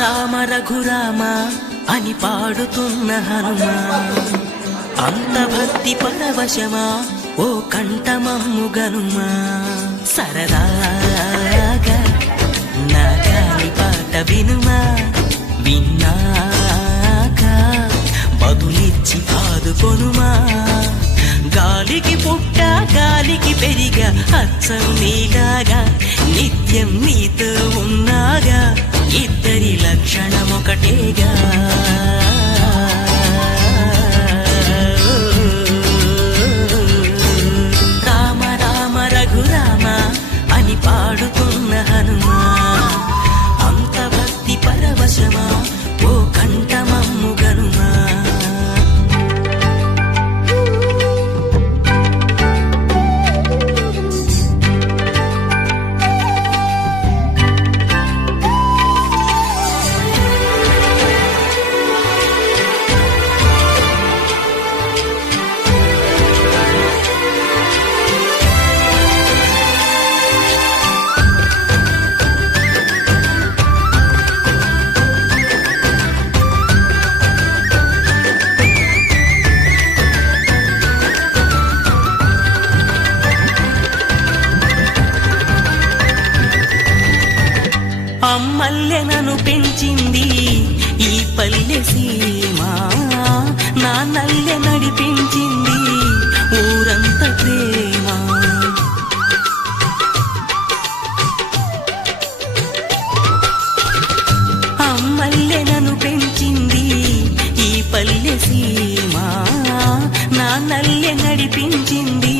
రామ రఘురామ అని పాడుతున్న హనుమా, అంత భక్తి పరవశమా ఓ కంఠమమ్ము గనుమా. సరదాగా నా గాలి పాట వినుమా, విన్నాక బదులిచ్చి ఆదుకొనుమా. గాలికి పుట్ట గాలికి పెరిగా అచ్చం నీలాగా, నిత్యం నీతో ఉన్నాగా, ఇద్దరి లక్షణం ఒకటేగా. రామ రామ రఘురామ అని పాడుతున్న హనుమా, అంత భక్తి పరవశమా ఓ కంఠమమ్ము గనుమా. అమ్మల్లె నన్ను పెంచింది ఈ పల్లె సీమ, నాన్నల్లె నడిపించింది ఊరంత ప్రేమ. అమ్మల్లె నన్ను పెంచింది ఈ పల్లె సీమ, నాన్నల్లె నడిపించింది